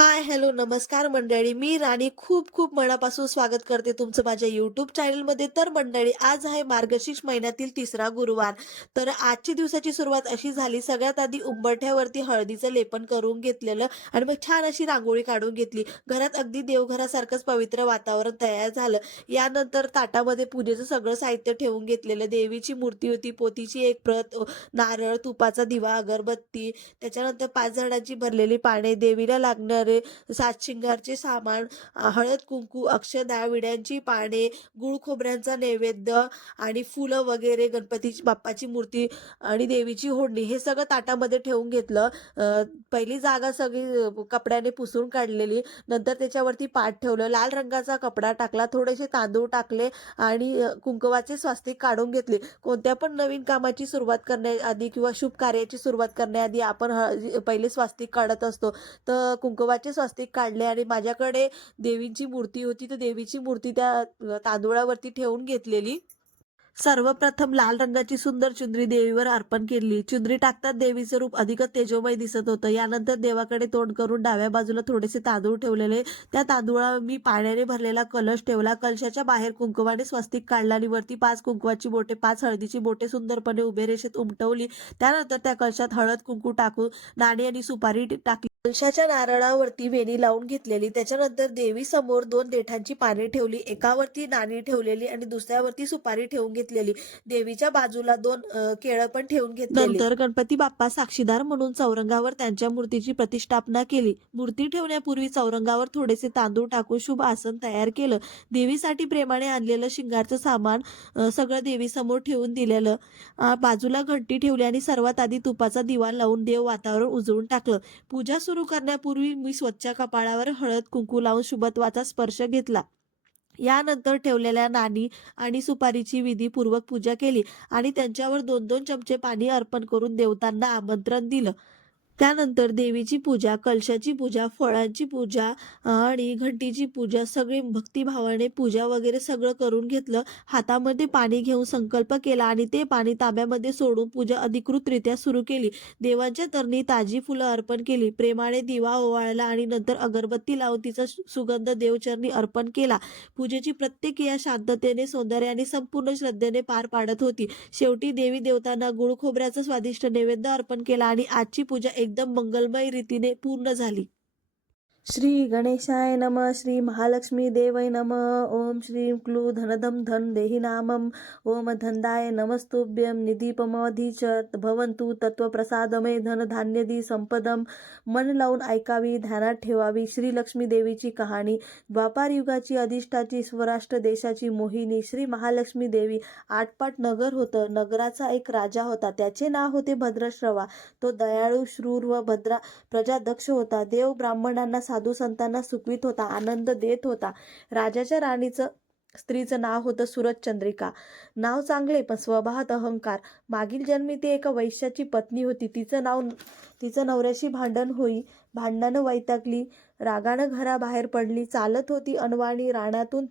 हाय, hello, नमस्कार मंडळी. मी राणी खूप खूप मनापासून स्वागत करते तुमचं माझ्या यूट्यूब चॅनलमध्ये. तर मंडळी, आज आहे मार्गशीर्ष महिन्यातील तिसरा गुरुवार. तर आजची दिवसाची सुरुवात अशी झाली. सगळ्यात आधी उंबरठ्यावरती हळदीचं लेपन करून घेतलेलं आणि मग छान अशी रांगोळी काढून घेतली. घरात अगदी देवघरासारखंच पवित्र वातावरण तयार झालं. यानंतर ताटामध्ये पूजेचं सगळं साहित्य ठेवून घेतलेलं. देवीची मूर्ती होती, पोथीची एक प्रत, नारळ, तुपाचा दिवा, अगरबत्ती, त्याच्यानंतर 5 झाडांची भरलेली पाने, देवीला लागणारे सात शिंगारचे सामान, हळद कुंकू, अक्षदा, विड्यांची पाने, गुळ खोबऱ्यांचा नैवेद्य आणि फुलं वगैरे, गणपतीची बाप्पाची मूर्ती आणि देवीची होडणी हे सगळं ताटामध्ये ठेवून घेतलं. पहिली जागा सगळी कपड्याने पुसून काढलेली. नंतर त्याच्यावरती पाट ठेवलं, लाल रंगाचा कपडा टाकला, थोडेसे तांदूळ टाकले आणि कुंकवाचे स्वास्तिक काढून घेतले. कोणत्या पण नवीन कामाची सुरुवात करण्याआधी किंवा शुभ कार्याची सुरुवात करण्याआधी आपण पहिले स्वास्तिक काढत असतो. तर कुंकवाचे स्वस्तिक काढले आणि माझ्याकडे देवीची मूर्ती होती, तर देवीची मूर्ती त्या तांदुळावरती ठेवून घेतलेली. सर्वप्रथम लाल रंगाची सुंदर चुंदरी देवीवर अर्पण केली. चुंदरी टाकतात देवीचं रूप अधिकच तेजोमय दिसत होतं. यानंतर देवाकडे तोंड करून डाव्या बाजूला थोडेसे तांदूळ ठेवलेले. त्या तांदूळावर मी पाण्याने भरलेला कलश ठेवला. कलशाच्या बाहेर कुंकवाने स्वस्तिक काढला आणि वरती 5 कुंकवाची बोटे, 5 हळदीची बोटे सुंदरपणे उभे रेषेत उमटवली. त्यानंतर त्या कलशात हळद कुंकू टाकून नाणी आणि सुपारी टाकली. कलशाच्या नारळावरती वेणी लावून घेतलेली. त्याच्यानंतर देवी समोर 2 देठांची पाने ठेवली. एकावरती नाणी ठेवलेली आणि दुसऱ्यावरती सुपारी ठेवून घेतलेली. देवीच्या बाजूला 2 केळं पण ठेवून घेतलेली. नंतर गणपती बाप्पा साक्षीदार म्हणून चौरंगावर त्यांच्या मूर्तीची प्रतिष्ठापना केली. मूर्ती ठेवण्यापूर्वी चौरंगावर थोडेसे तांदूळ टाकून शुभ आसन तयार केलं. देवीसाठी प्रेमाने आणलेलं शिंगारचं सामान सगळं देवीसमोर ठेवून दिलेलं. बाजूला घंटी ठेवली आणि सर्वात आधी तुपाचा दिवा लावून देव वातावरण उजळून टाकलं. पूजा सुरू करण्यापूर्वी मी स्वच्छ कपाळावर हळद कुंकू लावून शुभत्वाचा स्पर्श घेतला. यानंतर ठेवलेल्या नाणी आणि सुपारीची विधीपूर्वक पूजा केली आणि त्यांच्यावर 2-2 चमचे पाणी अर्पण करून देवतांना आमंत्रण दिलं. त्यानंतर देवीची पूजा, कलशाची पूजा, फळांची पूजा आणि घंटीची पूजा, सगळी भक्तिभावाने पूजा वगैरे सगळं करून घेतलं. हातामध्ये पाणी घेऊन संकल्प केला आणि ते पाणी तांब्यामध्ये सोडून पूजा अधिकृतरित्या सुरू केली. देवांच्या चरणी ताजी फुलं अर्पण केली. प्रेमाने दिवा ओवाळला आणि नंतर अगरबत्ती लावून तिचा सुगंध देवचरणी अर्पण केला. पूजेची प्रत्येक क्रिया शांततेने, सौंदर्याने, संपूर्ण श्रद्धेने पार पाडत होती. शेवटी देवी देवतांना गुळ खोबऱ्याचा स्वादिष्ट नैवेद्य अर्पण केला आणि आजची पूजा एकदम मंगलमय रीतीने पूर्ण झाली. श्री गणेशाय नमः. श्री महालक्ष्मी देवै नमः. ओम श्रीं क्लू धनदम धन देहि नामम. ओम धनदाय नमस्तुभ्यं. निधीपमधी च भवन्तु तत्वप्रसादमय धनधान्यदी संपदम. मन लावून ऐकावी, ध्यानात ठेवावी. श्री लक्ष्मी देवीची कहाणी. द्वापार युगाची अधिष्ठाची, स्वराष्ट्र देशाची मोहिनी श्री महालक्ष्मी देवी. आटपाट नगर होतं. नगराचा एक राजा होता. त्याचे नाव होते भद्रश्रवा. तो दयाळू, शूर व भद्रा प्रजादक्ष होता. देव ब्राह्मणांना, साधू संतांना सुखवीत होता, आनंद देत होता. राजाच्या राणीचं स्त्रीचं नाव होतं सुरतचंद्रिका. नाव चांगले पण स्वभावात अहंकार. मागील जन्मी ती एका वैश्याची पत्नी होती. तिचं नवऱ्याशी भांडणानं वैतागली. रागानं घराबाहेर पडली. चालत होती अनवाणी रानातून.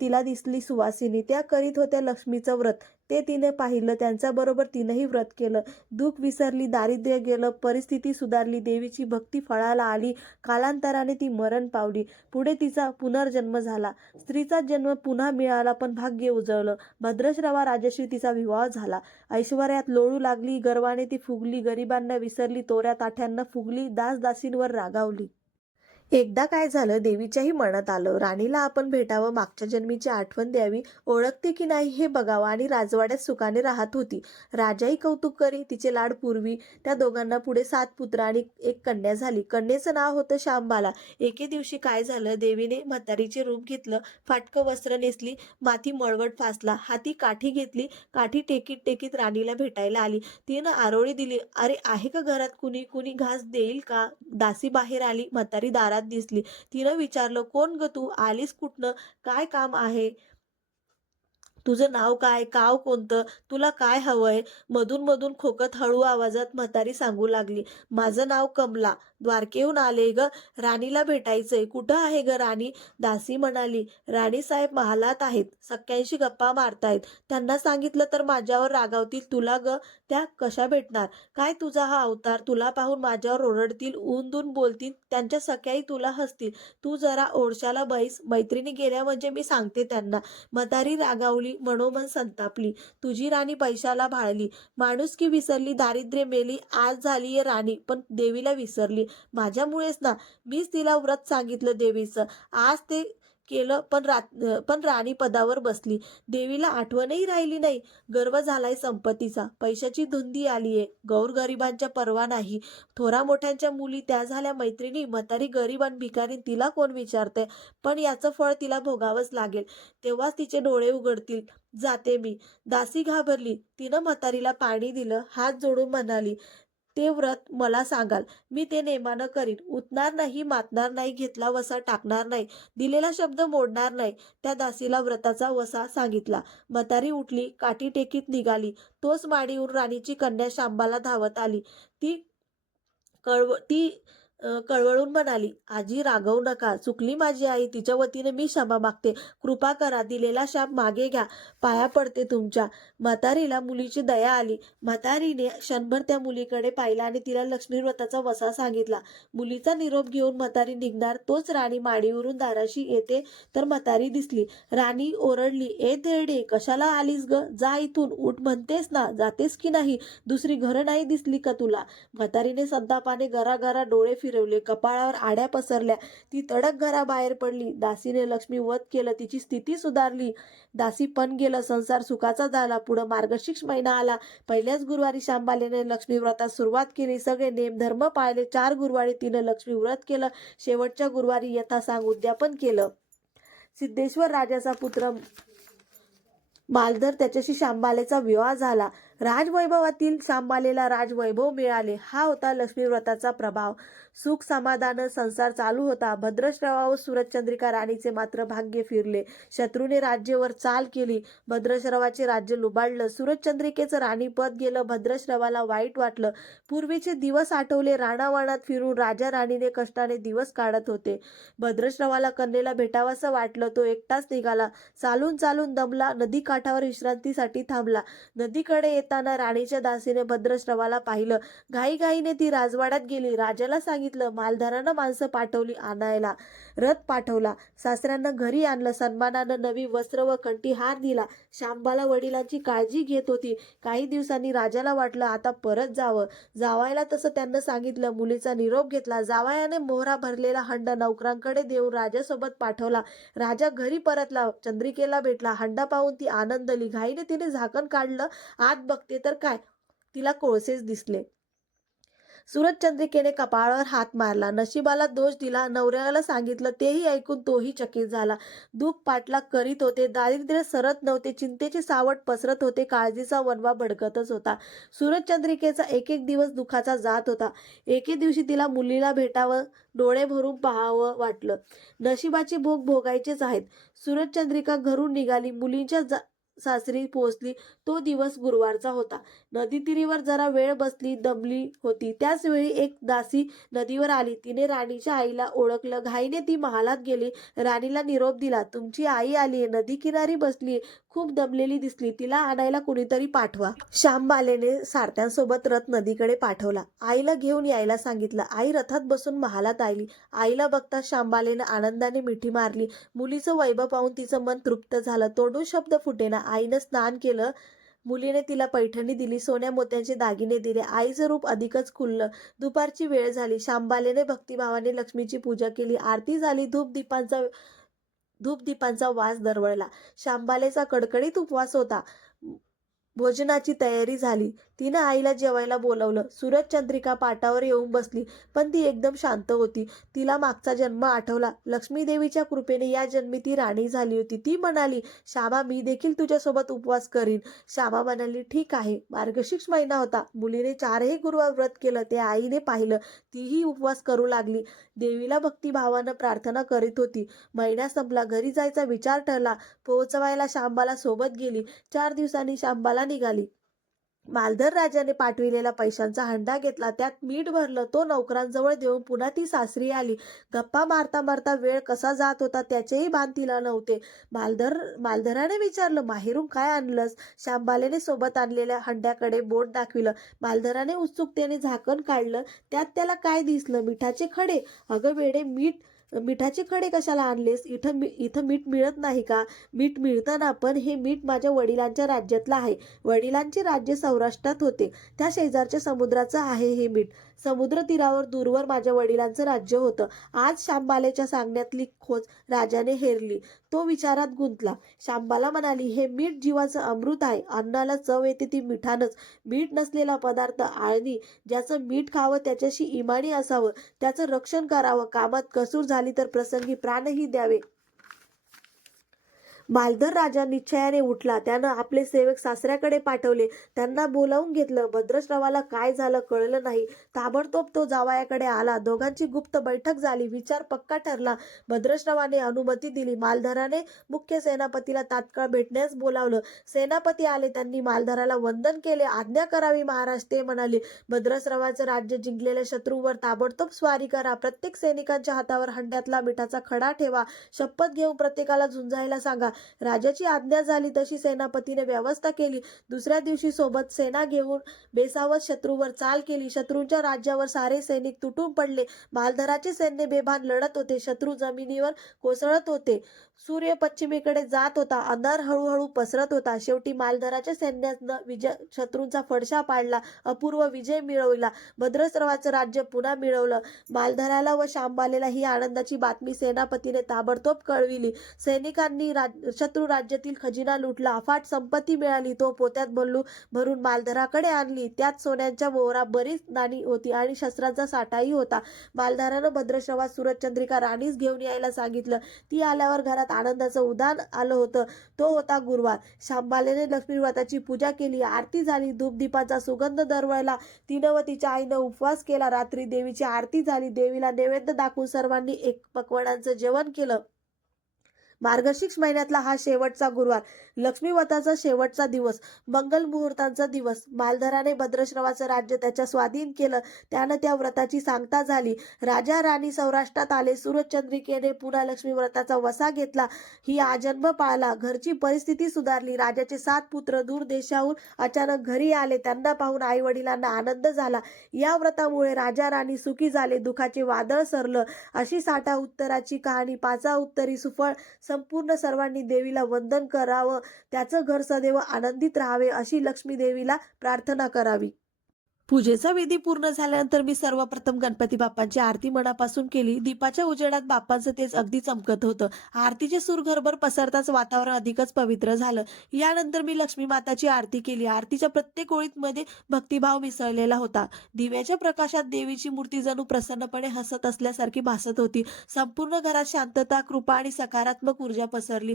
तिला दिसली सुवासिनी. त्या करीत होत्या लक्ष्मीचं व्रत. ते तिने पाहिलं. त्यांच्याबरोबर तिनंही व्रत केलं. दुःख विसरली, दारिद्र्य गेलं, परिस्थिती सुधारली. देवीची भक्ती फळाला आली. कालांतराने ती मरण पावली. पुढे तिचा पुनर्जन्म झाला. स्त्रीचा जन्म पुन्हा मिळाला, पण भाग्य उजळलं. भद्रश्रवा राजाशी तिचा विवाह झाला. ऐश्वर्यात लोळू लागली. गर्वाने ती फुगली. गरिबांना विसरली. तोऱ्या ताठ्यांना फुगली. दासदासींवर रागावली. एकदा काय झालं, देवीच्याही मनात आलं, राणीला आपण भेटावं, मागच्या जन्मीची आठवण द्यावी, ओळखते की नाही हे बघावं आणि राजवाड्यात सुखाने राहत होती. राजाही कौतुक करी. तिचे लाड पूर्वी. त्या दोघांना पुढे 7 पुत्र आणि एक कन्या झाली. कन्येचं नाव होतं शांबाला. एके दिवशी काय झालं, देवीने म्हातारीचे रूप घेतलं. फाटकं वस्त्र नेसली. माथी मळवट फासला. हाती काठी घेतली. काठी टेकीत टेकीत राणीला भेटायला आली. तिनं आरोळी दिली. अरे, आहे का घरात कुणी घास देईल का? दासी बाहेर आली. म्हातारी दारात दिसली. तिनं विचारलं, कोण ग तू? आलीस कुठनं? काय काम आहे? तुझं नाव काय? गाव कोणतं? तुला काय हवंय? मधून मधून खोकत हळू आवाजात म्हातारी सांगू लागली, माझं नाव कमला. द्वारकेहून आले ग, राणीला भेटायचंय. कुठं आहे ग राणी? दासी म्हणाली, राणीसाहेब महालात आहेत, सख्यांशी गप्पा मारतायत. त्यांना सांगितलं तर माझ्यावर रागावतील. तुला ग त्या कशा भेटणार? काय तुझा हा अवतार? तुला पाहून माझ्यावर ओरडतील, ऊन बोलतील. त्यांच्या सख्याही तुला हसतील. तू जरा ओरशाला बैस. मैत्रिणी गेल्या म्हणजे मी सांगते त्यांना. म्हातारी रागावली, मनोमन संतापली. तुझी राणी पैशाला भाळली, माणुसकी विसरली, दारिद्र्य मेली. आज झालीये राणी, पण देवीला विसरली. माझ्यामुळेच ना. मीच तिला व्रत सांगितलं देवीचं. आज ते केलं, पण राणी पदावर बसली. देवीला आठवणही राहिली नाही. गर्व झालाय संपत्तीचा. पैशाची धुंदी आलीये. गौरगरिबांच्या पर्वा नाही. थोरा मोठ्यांच्या मुली त्या झाल्या मैत्रिणी. म्हातारी गरीब आणि भिकारी, तिला कोण विचारतंय? पण याचं फळ तिला भोगावंच लागेल. तेव्हाच तिचे डोळे उघडतील. जाते मी. दासी घाबरली. तिनं म्हातारीला पाणी दिलं. हात जोडून म्हणाली, ते व्रत मला सांगाल, मी ते नेमानं करीन. उठणार नाही, मातणार नाही, घेतला वसा टाकणार नाही, दिलेला शब्द मोडणार नाही. त्या दासीला व्रताचा वसा सांगितला. म्हातारी उठली, काठी टेकीत निघाली. तोच माडीवर राणीची कन्या शांबाला धावत आली. ती ती कळवळून म्हणाली, आजी रागवू नका. चुकली माझी आई. तिच्या वतीने मी क्षमा मागते. कृपा करा. दिलेला शाप मागे घ्या. पाया पडते तुमच्या. म्हातारीला मुलीची दया आली. म्हातारीने क्षणभर त्या मुलीकडे पाहिला आणि तिला लक्ष्मी व्रताचा वसा सांगितला. मुलीचा निरोप घेऊन म्हातारी निघणार, तोच राणी माडीवरून दाराशी येते तर म्हातारी दिसली. राणी ओरडली, ए तेरडे, कशाला आलीस ग? जा इथून. उठ म्हणतेस ना. जातेस की नाही? दुसरी घरं नाही दिसली का तुला? म्हातारीने संतापाने घराघरा डोळे फिरवले. कपाळावर आड्या पसरल्या. ती तडक घराबाहेर पडली. दासीने लक्ष्मी वध केलं. तिची स्थिती सुधारली. दासी पण गेलं. संसार सुखाचा झाला. पुढं मार्गशीर्ष महिना आला. पहिल्याच गुरुवारी शांबालेने लक्ष्मी व्रतात सुरुवात केली. सगळे नेम धर्म पाळले. 4 गुरुवारी तिनं लक्ष्मी व्रत केलं. शेवटच्या गुरुवारी यथासांग उद्यापन केलं. सिद्धेश्वर राजाचा पुत्र मालधर, त्याच्याशी शांबालेचा विवाह झाला. राजवैभवातील शांबालेला राजवैभव मिळाले. हा होता लक्ष्मी व्रताचा प्रभाव. सुख समाधान संसार चालू होता. भद्रश्रवा व सूरजचंद्रिका राणीचे मात्र भाग्य फिरले. शत्रूने राज्यावर चाल केली. भद्रश्रवाचे राज्य लुबाडलं. सूरजचंद्रिकेचं राणीपद गेलं. भद्रश्रवाला वाईट वाटलं. पूर्वीचे दिवस आठवले. राणावनात फिरून राजा राणीने कष्टाने दिवस काढत होते. भद्रश्रवाला कन्येला भेटावंसं वाटलं. तो एकटाच निघाला. चालून चालून दमला. नदी काठावर विश्रांतीसाठी थांबला. नदीकडे येताना राणीच्या दासीने भद्रश्रवाला पाहिलं. घाईघाईने ती राजवाड्यात गेली. राजाला सांगितलं. मालधारानं माणसं पाठवली आणायला. रथ पाठवला. सासऱ्यांना घरी आणलं. सन्मानानं नवी वस्त्र व कंठीहार दिला. शांबाला वडिलांची काळजी घेत होती. काही दिवसांनी राजाला वाटलं आता परत जावं. जावयाला तसं त्यानं सांगितलं. मुलीचा निरोप घेतला. जावयाने मोहरा भरलेला हंडा नौकरांकडे देऊन राजासोबत पाठवला. राजा घरी परतला. चंद्रिकेला भेटला. हंडा पाहून ती आनंदली. घाईने तिने झाकण काढलं. आत बघते तर काय, तिला कोळसेच दिसले. सूरजचंद्रिकेने कपाळावर हात मारला. नशिबाला दोष दिला. नवऱ्याला सांगितलं. तेही ऐकून तोही चकित झाला. दुःख पाठलाग करीत होते. दारिद्र्य सरत नव्हते. चिंतेचे सावट पसरत होते. काळजीचा वणवा भडकतच होता. सूरजचंद्रिकेचा एक एक दिवस दुःखाचा जात होता. एके दिवशी तिला मुलीला भेटावं, डोळे भरून पाहावं वाटलं. नशिबाचे भोग भोगायचेच आहेत. सूरजचंद्रिका घरून निघाली. मुलींच्या सासरी पोहोचली. तो दिवस गुरुवारचा होता. नदीतीरीवर जरा वेळ बसली. दमली होती. त्याच वेळी एक दासी नदीवर आली. तिने राणीच्या आईला ओळखलं. घाईने ती महालात गेली. राणीला निरोप दिला. तुमची आई आलीये. नदी किनारी बसलीये. खूप दमलेली दिसली. तिला आणायला कुणीतरी पाठवा. शांबालेने सारथ्यांसोबत रथ नदीकडे पाठवला. आईला घेऊन यायला सांगितलं. आई रथात बसून महालात आली. आईला बघता शांबालेने आनंदाने मिठी मारली. मुलीचं वैभव पाहून तिचं मन तृप्त झालं. तोंडून शब्द फुटेना. आईनं स्नान केलं. मुलीने तिला पैठणी दिली. सोन्या मोत्यांचे दागिने दिले. आईचं रूप अधिकच खुललं. दुपारची वेळ झाली. शांबालेने भक्तिभावाने लक्ष्मीची पूजा केली. आरती झाली. धूपदीपांचा वास दरवळला. शांबालेचा कडकडीत उपवास होता. भोजनाची तयारी झाली. तिनं आईला जेवायला बोलवलं. सूरजचंद्रिका पाटावर येऊन बसली. पण ती एकदम शांत होती. तिला मागचा जन्म आठवला. लक्ष्मी देवीच्या कृपेने या जन्मी ती राणी झाली होती. ती म्हणाली, श्यामा, मी देखील तुझ्यासोबत उपवास करीन. श्यामा म्हणाली, ठीक आहे. मार्गशीर्ष महिना होता. मुलीने 4ही गुरुवार व्रत केलं. ते आईने पाहिलं. तीही उपवास करू लागली. देवीला भक्तिभावानं प्रार्थना करीत होती. महिना संपला. घरी जायचा विचार ठरला. पोहोचवायला शांबाला सोबत गेली. 4 दिवसांनी शांबाला निघाली. मालधर राजाने पाठविलेला पैशांचा हंडा घेतला, त्यात मीठ भरलं, तो नौकरांजवळ देऊन पुन्हा ती सासरी आली. गप्पा मारता मारता वेळ कसा जात होता त्याचेही भान तिला नव्हते. मालधराने विचारलं, माहेरून काय आणलंस? शांबालेने सोबत आणलेल्या हंड्याकडे बोट दाखविलं. मालधराने उत्सुकतेने झाकण काढलं. त्यात त्याला काय दिसलं? मिठाचे खडे. अगं वेडे, मिठाचे खडे कशाला आणलेस? इथं मीठ मिळत नाही का? मीठ मिळतं ना, पण हे मीठ माझ्या वडिलांच्या राज्यातलं आहे. वडिलांचे राज्य सौराष्ट्रात होते. त्या शेजारच्या समुद्राचं आहे हे मीठ. समुद्र तीरावर दूरवर माझ्या वडिलांचं राज्य होतं. आज शांबालेच्या सांगण्यातली खोज राजाने हेरली. तो विचारात गुंतला. शांबाला म्हणाली, हे मीठ जीवाचं अमृत आहे. अन्नाला चव येते ती मिठानंच. मीठ नसलेला पदार्थ आळणी. ज्याचं मीठ खावं त्याच्याशी इमानी असावं. त्याचं रक्षण करावं. कामात कसूर झाली तर प्रसंगी प्राणही द्यावे. मालधर राजा निश्चयाने उठला. त्यानं आपले सेवक सासऱ्याकडे पाठवले. त्यांना बोलावून घेतलं. भद्रश्रवाला काय झालं कळलं नाही. ताबडतोब तो जावयाकडे आला. दोघांची गुप्त बैठक झाली. विचार पक्का ठरला. भद्रश्रवाने अनुमती दिली. मालधराने मुख्य सेनापतीला तात्काळ भेटण्यास बोलावलं. सेनापती आले. त्यांनी मालधराला वंदन केले. आज्ञा करावी महाराज. ते म्हणाले, भद्रश्रवाचं राज्य जिंकलेल्या शत्रूवर ताबडतोब स्वारी करा. प्रत्येक सैनिकांच्या हातावर हंड्यातला मिठाचा खडा ठेवा. शपथ घेऊन प्रत्येकाला झुंजायला सांगा. राजाची आज्ञा झाली तशी सेनापतीने व्यवस्था केली. दुसऱ्या दिवशी सोबत सेना घेऊन बेसावत शत्रूवर चाल केली. शत्रूंच्या राज्यावर सारे सैनिक तुटून पडले. मालधराचे सैन्य बेभान लढत होते. शत्रू जमिनीवर कोसळत होते. सूर्य पश्चिमेकडे जात होता. अंधार हळूहळू पसरत होता. शेवटी मालधराच्या सैन्यानं शत्रूंचा फडशा पाडला. अपूर्व विजय मिळवला. भद्रश्रवाचं राज्य पुन्हा मिळवलं. मालधराला व शांबालेला ही आनंदाची बातमी सेनापतीने ताबडतोब कळविली. सैनिकांनी शत्रू राज्यातील खजिना लुटला. अफाट संपत्ती मिळाली. तो पोत्यात भरून मालधराकडे आणली. त्यात सोन्यांच्या मोहरा, बरीच नाणी होती आणि शस्त्रांचा साठाही होता. मालधरानं भद्रश्रवात सूरजचंद्रिका राणीस घेऊन यायला सांगितलं. ती आल्यावर घरात आनंदाचं उधाण आलं होतं. तो होता गुरुवार. शांबालेने लक्ष्मी व्रताची पूजा केली. आरती झाली. धूपदीपाचा सुगंध दरवळला. तिनं व तिच्या आईनं उपवास केला. रात्री देवीची आरती झाली. देवीला नैवेद्य दाखवून सर्वांनी एक पक्वान्नाचं जेवण केलं. मार्गशीर्ष महिन्यातला हा शेवटचा गुरुवार, लक्ष्मीव्रताचा शेवटचा दिवस, मंगल मुहूर्तांचा दिवस. मालधराने भद्रश्रवाचं राज्य त्याच्या स्वाधीन केलं. त्यानं त्या व्रताची सांगता झाली. राजा राणी सौराष्ट्रात आले. सूरजचंद्रिकेने पुन्हा लक्ष्मी व्रताचा वसा घेतला. ही आजन्म पाळला. घरची परिस्थिती सुधारली. राजाचे 7 पुत्र दूर देशाहून अचानक घरी आले. त्यांना पाहून आई वडिलांना आनंद झाला. या व्रतामुळे राजा राणी सुखी झाले. दुःखाचे वादळ सरलं. अशी साठा उत्तराची कहाणी. 5 उत्तरी सुफळ. संपूर्ण सर्वांनी देवीला वंदन करावं. त्याचं घर सदैव आनंदित राहावे अशी लक्ष्मी देवीला प्रार्थना करावी. पूजेचा विधी पूर्ण झाल्यानंतर मी सर्वप्रथम गणपती बाप्पांची आरती मनापासून केली. दीपाच्या उजेडात बाप्पांचं तेज अगदी चमकत होतं. आरतीचे सूर घरभर पसरताच वातावरण अधिकच पवित्र झालं. यानंतर मी लक्ष्मी माताची आरती केली. आरतीच्या प्रत्येक ओळीमध्ये भक्तिभाव मिसळलेला होता. दिव्याच्या प्रकाशात देवीची मूर्ती जणू प्रसन्नपणे हसत असल्यासारखी भासत होती. संपूर्ण घरात शांतता, कृपा आणि सकारात्मक ऊर्जा पसरली.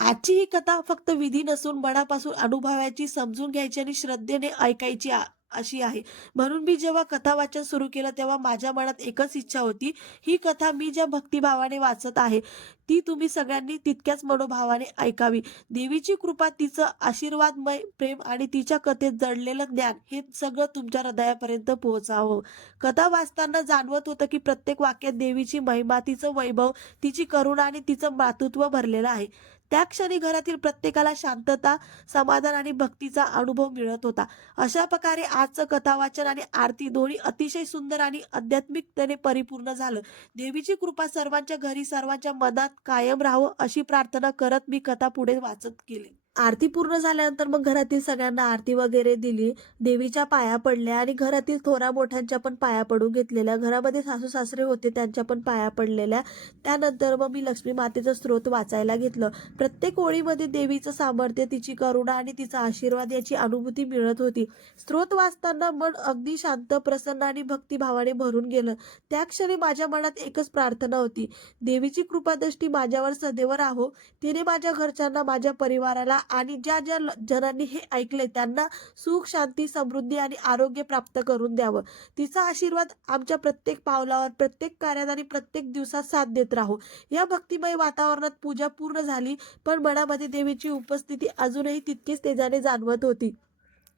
आजची ही कथा फक्त विधी नसून मनापासून अनुभवायची, समजून घ्यायची आणि श्रद्धेने ऐकायची अशी आहे. म्हणून मी जेव्हा कथा वाचन सुरू केलं तेव्हा माझ्या मनात एकच इच्छा होती, ही कथा मी ज्या भक्तिभावाने वाचत आहे ती तुम्ही सगळ्यांनी तितक्याच मनोभावाने ऐकावी. देवीची कृपा, तिचं आशीर्वादमय प्रेम आणि तिच्या कथेत जडलेलं ज्ञान हे सगळं तुमच्या हृदयापर्यंत पोहोचावं. कथा वाचताना जाणवत होतं की प्रत्येक वाक्यात देवीची महिमा, तिचं वैभव, तिची करुणा आणि तिचं मातृत्व भरलेलं आहे. त्या क्षणी घरातील प्रत्येकाला शांतता, समाधान आणि भक्तीचा अनुभव मिळत होता. अशा प्रकारे आजचं कथावाचन आणि आरती दोन्ही अतिशय सुंदर आणि आध्यात्मिकतेने परिपूर्ण झालं. देवीची कृपा सर्वांच्या घरी, सर्वांच्या मनात कायम राहावं अशी प्रार्थना करत मी कथा पुढे वाचत गेले. आरती पूर्ण झाल्यानंतर मग घरातील सगळ्यांना आरती वगैरे दिली. देवीच्या पाया पडल्या आणि घरातील थोरा मोठ्यांच्या पण पाया पडून घेतलेल्या. घरामध्ये सासू सासरे होते त्यांच्या पण पाया पडलेल्या. त्यानंतर मग मी लक्ष्मी मातेचं स्तोत्र वाचायला घेतलं. प्रत्येक ओळीमध्ये देवीचं सामर्थ्य, तिची करुणा आणि तिचा आशीर्वाद याची अनुभूती मिळत होती. स्तोत्र वाचताना मन अगदी शांत, प्रसन्न आणि भक्तिभावाने भरून गेलं. त्या क्षणी माझ्या मनात एकच प्रार्थना होती, देवीची कृपादृष्टी माझ्यावर सदैव राहो. तिने माझ्या घरच्यांना, माझ्या परिवाराला आणि ज्या ज्या जणांनी हे ऐकले त्यांना सुख, शांती, समृद्धी आणि आरोग्य प्राप्त करून द्यावं. तिचा आशीर्वाद आमच्या प्रत्येक पावलावर, प्रत्येक कार्यात आणि प्रत्येक दिवसात साथ देत राहो. या भक्तिमय वातावरणात पूजा पूर्ण झाली, पण मनामध्ये देवीची उपस्थिती अजूनही तितकीच तेजाने जाणवत होती.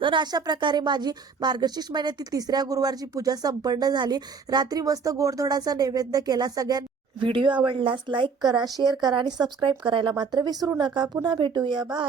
तर अशा प्रकारे माझी मार्गशीर्ष महिन्यातील 3ऱ्या गुरुवारची पूजा संपन्न झाली. रात्री मस्त गोडधोडाचा नैवेद्य केला. सगळ्यांनी व्हिडिओ आवडल्यास लाईक करा, शेअर करा आणि सबस्क्राईब करायला मात्र विसरू नका. पुन्हा भेटूया. बाय.